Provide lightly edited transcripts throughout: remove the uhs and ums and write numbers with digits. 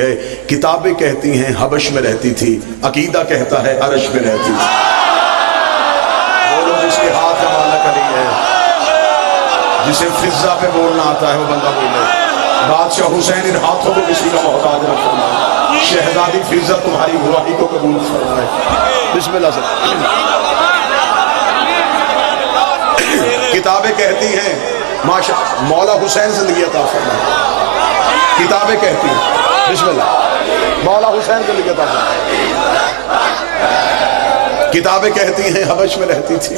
ہے، کتابیں کہتی ہیں حبش میں رہتی تھی، عقیدہ کہتا ہے عرش میں رہتی تھی۔ بولو جس کے ہاتھ کا مالک علی ہے، جسے فضا پہ بولنا آتا ہے وہ بندہ بولے۔ بادشاہ حسین ان ہاتھوں کو کسی کا محتاج نہ فرمائے، شہزادی فضا تمہاری گواہی کو قبول فرمائے۔ بسم اللہ سے۔ کتابیں کہتی ہیں مولا حسین زندگی عطا فرمائے، کتابیں کہتی ہیں، بسم اللہ، مولا حسین زندگی عطا فرمائے۔ کتابیں کہتی ہیں حبش میں رہتی تھی،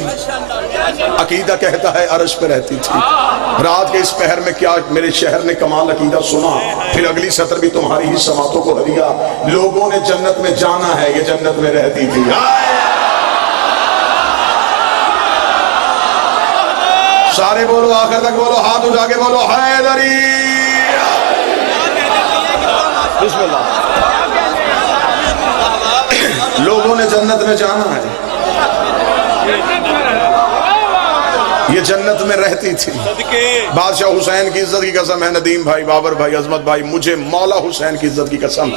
عقیدہ کہتا ہے عرش پہ رہتی تھی۔ رات کے اس پہر میں کیا میرے شہر نے کمال عقیدہ سنا، پھر اگلی سطر بھی تمہاری ہی سماعتوں کو ہدیہ، لوگوں نے جنت میں جانا ہے، یہ جنت میں رہتی تھی۔ سارے بولو، آخر تک بولو، ہاتھ اٹھا کے بولو حیدری۔ بسم اللہ۔ لوگوں نے جنت میں جانا ہے، یہ جنت میں رہتی تھی۔ بادشاہ حسین کی عزت کی قسم ہے، ندیم بھائی، بابر بھائی، عظمت بھائی، مجھے مولا حسین کی عزت کی قسم،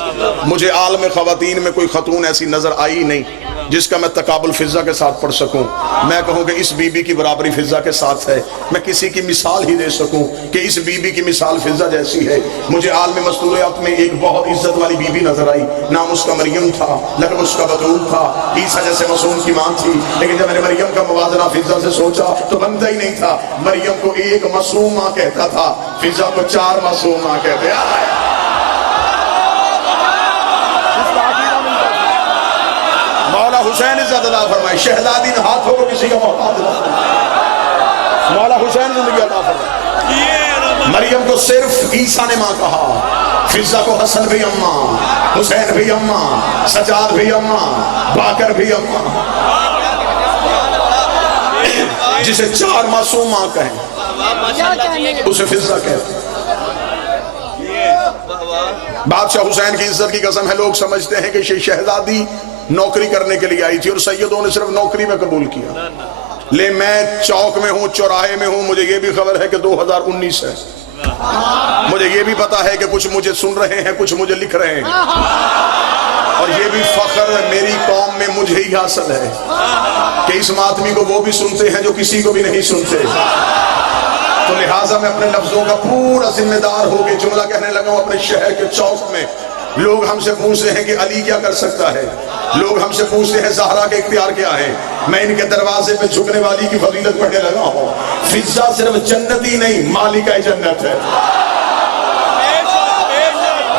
مجھے عالم خواتین میں کوئی خاتون ایسی نظر آئی نہیں جس کا میں تقابل فضا کے ساتھ پڑھ سکوں، میں کہوں کہ اس بی بی کی برابری فضا کے ساتھ ہے، میں کسی کی مثال ہی دے سکوں کہ اس بی بی کی مثال فضا جیسی ہے۔ مجھے عالم مستوریات میں ایک بہت عزت والی بی بی نظر آئی، نام اس کا مریم تھا، لقب اس کا بتول تھا، عیسیٰ جیسے معصوم کی ماں تھی، لیکن جب میں نے مریم کا موازنہ فضا سے سوچا تو بنتا ہی نہیں تھا۔ مریم کو ایک معصوم ماں کہتا تھا، فضا کو 4 معصوم ماں کہتے ہیں۔ مولا حسین عزت عطا فرمائے، شہزادی نے ہاتھوں کو کسی کا محتاج نہ فرمائے، مولا حسین زندگی عطا فرمائے۔ مریم کو صرف عیسیٰ نے ماں کہا، فضا کو حسن بھی اماں، حسین بھی اماں، سجاد بھی اماں، باکر بھی اماں، جسے 4 معصوم ماں کہیں اسے فضا کہتے ہیں۔ بادشاہ حسین کی عزت کی قسم ہے، لوگ سمجھتے ہیں کہ شہزادی نوکری کرنے کے لیے آئی تھی اور سیدوں نے صرف نوکری میں قبول کیا، لے میں چوک میں ہوں، چوراہے میں ہوں، مجھے یہ بھی خبر ہے کہ 2019 ہے، مجھے یہ بھی پتا ہے کہ کچھ مجھے سن رہے ہیں، کچھ مجھے لکھ رہے ہیں، اور یہ بھی فخر میری قوم میں مجھے ہی حاصل ہے کہ اس ماتمی کو وہ بھی سنتے ہیں جو کسی کو بھی نہیں سنتے۔ تو لہٰذا میں اپنے لفظوں کا پورا ذمہ دار ہو کے جملہ کہنے لگا ہوں۔ اپنے شہر کے چوک میں لوگ ہم سے پوچھتے ہیں کہ علی کیا کر سکتا ہے، لوگ ہم سے پوچھتے ہیں زہرا کے اختیار کیا ہے، میں ان کے دروازے پہ جھکنے والی کی فضیلت پڑھنے لگا ہوں۔ فضا صرف جنتی نہیں، مالکہ جنت ہے۔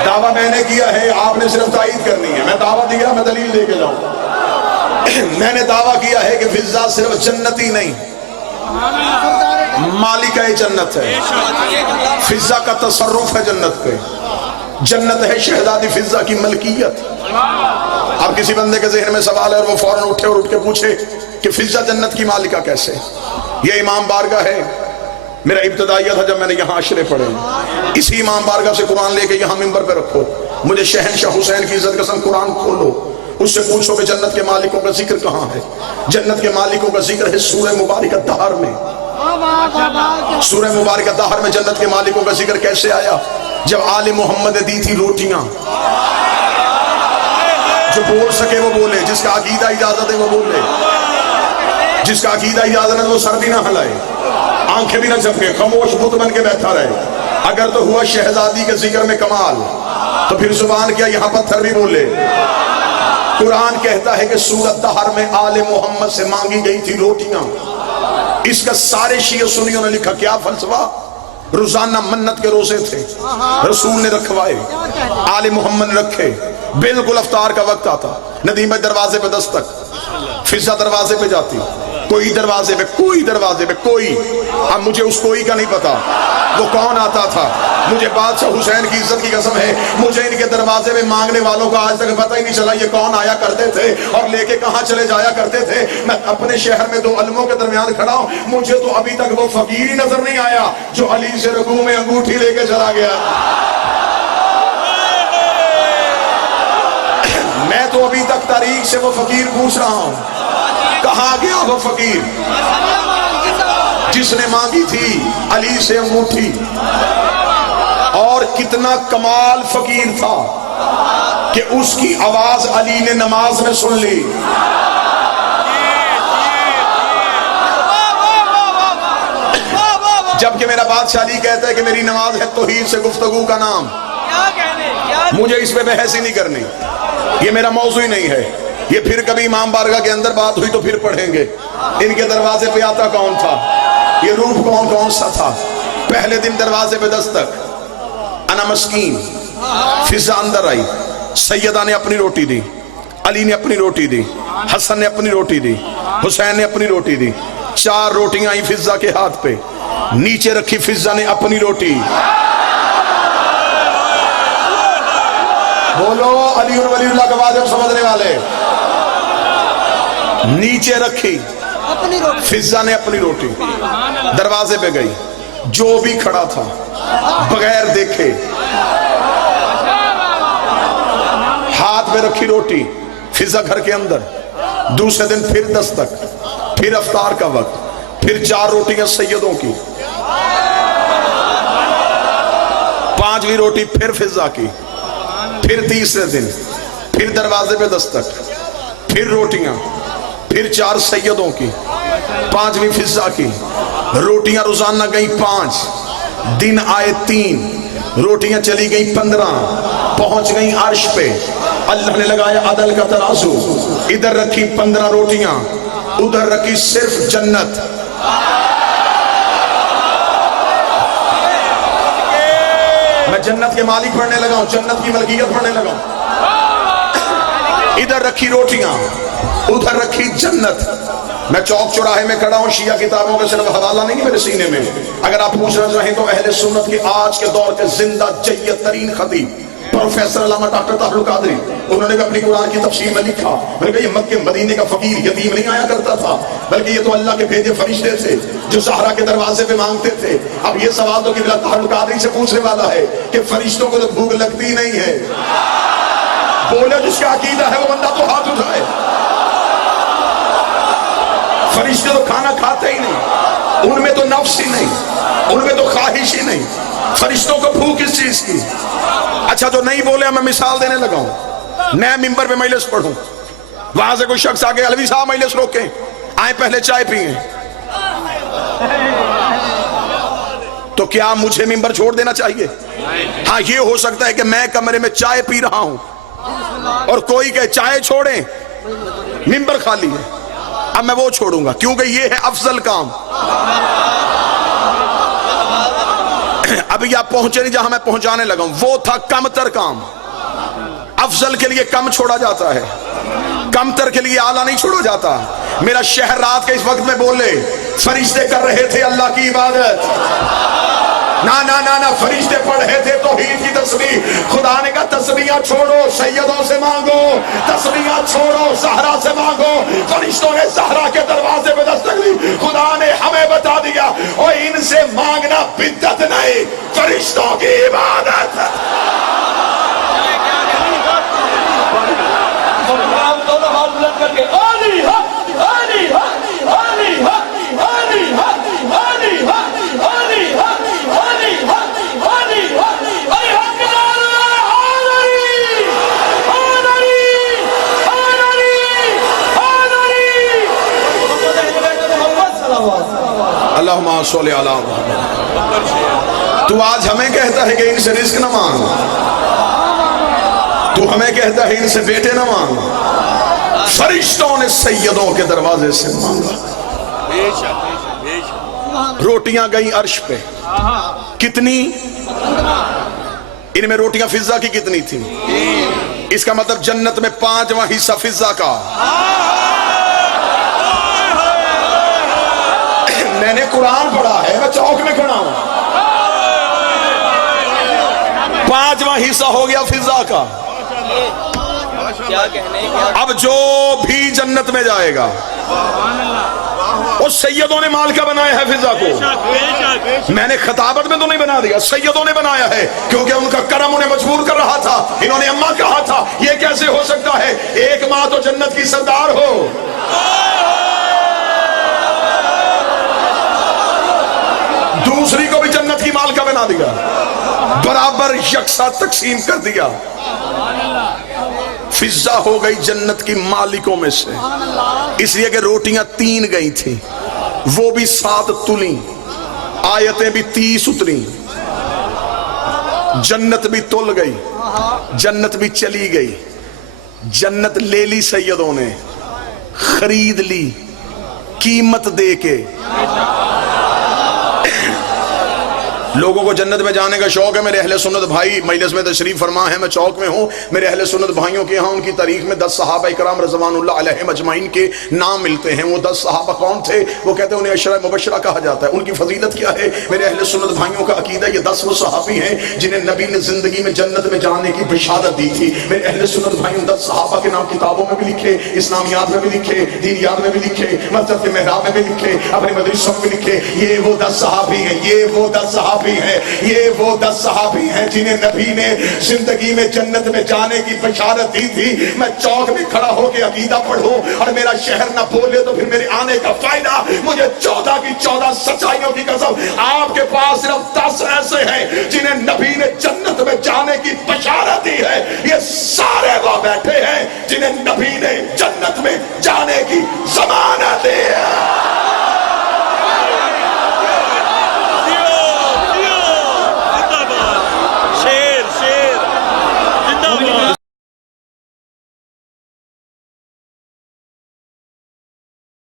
دعویٰ میں نے کیا ہے، آپ نے صرف تائید کرنی ہے، میں دعویٰ دیا، میں دلیل دے کے جاؤں۔ میں نے دعویٰ کیا ہے کہ فضا صرف جنتی نہیں، مالکہ جنت ہے۔ فضا کا تصرف ہے جنت پہ، جنت ہے شہزادی فضا کی ملکیت۔ اب کسی بندے کے ذہن میں سوال ہے اور وہ فوراً اٹھے اور اٹھ کے پوچھے کہ فضا جنت کی مالکہ کیسے؟ یہ امام بارگاہ ہے، میرا ابتدائیہ تھا جب میں نے یہاں عشرے پڑھے، اسی امام بارگاہ سے قرآن لے کے یہاں منبر پہ رکھو، مجھے شہنشاہ حسین کی عزت قسم قرآن کھولو، اس سے پوچھو کہ جنت کے مالکوں کا ذکر کہاں ہے؟ جنت کے مالکوں کا ذکر ہے سورہ مبارکہ دہر میں۔ سورہ مبارکہ دہر میں جنت کے مالکوں کا ذکر کیسے آیا؟ جب آل محمد نے دی تھی روٹیاں، جو بول سکے وہ بولے، جس کا عقیدہ اجازت ہے وہ بولے، جس کا عقیدہ اجازت ہے وہ سر بھی نہ ہلائے، آنکھیں بھی نہ جھپکے، خاموش بت بن کے بیٹھا رہے۔ اگر تو ہوا شہزادی کے ذکر میں کمال تو پھر زبان کیا یہاں پتھر بھی بولے۔ قرآن کہتا ہے کہ سورۃ دہر میں آل محمد سے مانگی گئی تھی روٹیاں، اس کا سارے شیعہ سنیوں نے لکھا کیا فلسفہ؟ روزانہ منت کے روزے تھے، رسول نے رکھوائے، آل محمد نے رکھے، بالکل افطار کا وقت آتا، ندیم بھائی دروازے پہ دستک، فضا دروازے پہ جاتی، کوئی دروازے پہ، کوئی دروازے پہ، کوئی، اب مجھے اس کوئی کا نہیں پتا وہ کون آتا تھا، مجھے بادشاہ حسین کی عزت کی قسم ہے مجھے ان کے دروازے میں مانگنے والوں کا آج تک پتہ ہی نہیں چلا یہ کون آیا کرتے تھے اور لے کے کہاں چلے جایا کرتے تھے۔ میں اپنے شہر میں 2 علموں کے درمیان کھڑا ہوں، مجھے تو ابھی تک وہ فقیر ہی نظر نہیں آیا جو علی سے رکوع میں انگوٹھی لے کے چلا گیا۔ میں تو ابھی تک تاریخ سے وہ فقیر پوچھ رہا ہوں، کہاں گیا وہ فقیر جس نے مانگی تھی علی سے انگوٹھی؟ اور کتنا کمال فقیر تھا، کہ اس کی آواز علی نے نماز میں سن لی. جبکہ میرا بادشاہ علی کہتا ہے کہ میری نماز ہے توحید سے گفتگو کا نام. مجھے اس پہ بحث ہی نہیں کرنی, یہ میرا موضوع ہی نہیں ہے. یہ پھر کبھی امام بارگاہ کے اندر بات ہوئی تو پھر پڑھیں گے. ان کے دروازے پہ آتا کون تھا, یہ روپ کون سا تھا. پہلے دن دروازے پہ دستک, انا مسکین. فضا اندر آئی, سیدہ نے اپنی روٹی دی, علی نے اپنی روٹی دی, حسن نے اپنی روٹی دی, حسین نے اپنی روٹی دی. 4 روٹیاں آئی فضا کے ہاتھ پہ, نیچے رکھی فضا نے اپنی روٹی. بولو علی ولی اللہ کا واجب سمجھنے والے. نیچے رکھی فضا نے اپنی روٹی, دروازے پہ گئی. جو بھی کھڑا تھا بغیر دیکھے ہاتھ میں رکھی روٹی, فضا گھر کے اندر. دوسرے دن پھر دستک, پھر افطار کا وقت, پھر 4 روٹیاں سیدوں کی, 5ویں روٹی پھر فضا کی. پھر تیسرے دن پھر دروازے پہ دستک, پھر روٹیاں, پھر 4 سیدوں کی, 5ویں فضا کی. روٹیاں روزانہ گئی 5, دن آئے 3, روٹیاں چلی گئی 15, پہنچ گئی عرش پہ. اللہ نے لگایا عدل کا ترازو, ادھر رکھی 15 روٹیاں, ادھر رکھی صرف جنت. میں جنت کے مالک پڑھنے لگا ہوں, جنت کی ملکیت پڑھنے لگا ہوں. ادھر رکھی روٹیاں, ادھر رکھی جنت. میں چوک چوراہے میں کھڑا ہوں, شیعہ کتابوں کا صرف حوالہ نہیں میرے سینے میں. اگر آپ پوچھنا چاہیں تو اہل سنت کے آج کے دور کے زندہ جید ترین خطیب پروفیسر علامہ ڈاکٹر طاہر القادری, انہوں نے بھی اپنی قرآن کی تفسیر میں لکھا, میں نے کہا یہ مکے مدینے کا فقیر یتیم نہیں آیا کرتا تھا, بلکہ یہ تو اللہ کے بھیجے فرشتے تھے جو زہرا کے دروازے پہ مانگتے تھے. اب یہ سوال تو قبلہ طاہر القادری سے پوچھنے والا ہے کہ فرشتوں کو تو بھوک لگتی نہیں ہے. بولے جس کا عقیدہ ہے وہ بندہ تو ہاتھ اٹھائے. فرشتے تو کھانا کھاتے ہی نہیں, ان میں تو نفس ہی نہیں, ان میں تو خواہش ہی نہیں. فرشتوں کو بھوک اس چیز کی. اچھا جو نہیں بولے میں مثال دینے لگا ہوں. میں ممبر پہ مجلس پڑھوں, وہاں سے کوئی شخص آگے علوی صاحب مجلس روکیں, آئیں پہلے چائے پئیں, تو کیا مجھے ممبر چھوڑ دینا چاہیے؟ ہاں یہ ہو سکتا ہے کہ میں کمرے میں چائے پی رہا ہوں اور کوئی کہے چائے چھوڑیں, ممبر خالی ہے, اب میں وہ چھوڑوں گا کیونکہ یہ ہے افضل کام. ابھی آپ پہنچے نہیں جہاں میں پہنچانے لگا ہوں, وہ تھا کم تر کام. افضل کے لیے کم چھوڑا جاتا ہے, کم تر کے لیے اعلیٰ نہیں چھوڑا جاتا. میرا شہر رات کے اس وقت میں بولے فرشتے کر رہے تھے اللہ کی عبادت, نا فرشتے پڑھ رہے تھے توحید کی تسبیح. خدا نے کہا تسبیحاں چھوڑو, سیدوں سے مانگو, تسبیحاں چھوڑو, زہرا سے مانگو. فرشتوں نے زہرا کے دروازے پہ دستک دی. خدا نے ہمیں بتا دیا اور ان سے مانگنا بدعت نہیں, فرشتوں کی عبادت. دونوں ہاتھ بلند کر کے علی حق, علی حق, علی حق, علی حق, علی حق, علی حق, علی حق, علی حق, علی حق کے نعرے, حیدری, حیدری, حیدری, حیدری. اللہم صلی علی محمد. تو آج ہمیں کہتا ہے کہ ان سے رزق نہ مانگ, تو ہمیں کہتا ہے ان سے بیٹے نہ مانگ. فرشتوں نے سیدوں کے دروازے سے مانگا. روٹیاں گئی عرش پہ, کتنی؟ ان میں روٹیاں فضا کی کتنی تھی؟ اس کا مطلب جنت میں 5واں حصہ فضا کا. میں نے قرآن پڑھا ہے, میں چوک میں کھڑا ہوں, 5واں حصہ ہو گیا فضا کا. اب جو بھی جنت میں جائے گا اس سیدوں نے مال کا بنایا ہے فضا کو. میں نے خطابت میں تو نہیں بنا دیا, سیدوں نے بنایا ہے کیونکہ ان کا کرم انہیں مجبور کر رہا تھا. انہوں نے اماں کہا تھا یہ کیسے ہو سکتا ہے, ایک ماں تو جنت کی سردار ہو. دوسری کو بھی جنت کی مال کا بنا دیا, برابر یکساں تقسیم کر دیا. فضہ ہو گئی جنت کی مالکوں میں سے، اس لیے کہ روٹیاں 3 گئی تھیں، وہ بھی 7 تلیں، آیتیں بھی 30 اتری، جنت بھی تل گئی، جنت بھی چلی گئی، جنت لے لی سیدوں نے، خرید لی قیمت دے کے۔ لوگوں کو جنت میں جانے کا شوق ہے۔ میرے اہل سنت بھائی مجلس میں تشریف فرما ہے، میں چوک میں ہوں، میرے اہل سنت بھائیوں کے ہاں ان کی تاریخ میں 10 صحابہ اکرام رضوان اللہ علیہم اجمعین کے نام ملتے ہیں۔ وہ 10 صحابہ کون تھے؟ وہ کہتے ہیں انہیں عشرہ مبشرہ کہا جاتا ہے۔ ان کی فضیلت کیا ہے؟ میرے اہل سنت بھائیوں کا عقیدہ یہ 10 وہ صحابی ہیں جنہیں نبی نے زندگی میں جنت میں جانے کی بشارت دی تھی۔ میرے اہل سنت بھائیوں 10 صحابہ کے نام کتابوں میں بھی لکھے، اسلامیات میں بھی لکھے، دینیات میں بھی لکھے، مسجد کے محراب میں بھی لکھے، اپنے مدرسوں میں بھی لکھے۔ یہ وہ 10 صحابی ہیں، یہ وہ 10 صحابی ہیں، یہ وہ 10 صحابی ہیں جنہیں نبی نے زندگی میں جنت میں جانے کی بشارت دی تھی۔ میں چوک میں کھڑا ہو کے عقیدہ پڑھوں اور میرا شہر نہ بولے تو پھر میرے آنے کا فائدہ؟ مجھے 14 کی 14 سچائیوں کی قسم، آپ کے پاس صرف 10 ایسے ہیں جنہیں نبی نے جنت میں جانے کی بشارت دی ہے۔ یہ سارے وہ بیٹھے ہیں جنہیں نبی نے جنت میں جانے کی زمان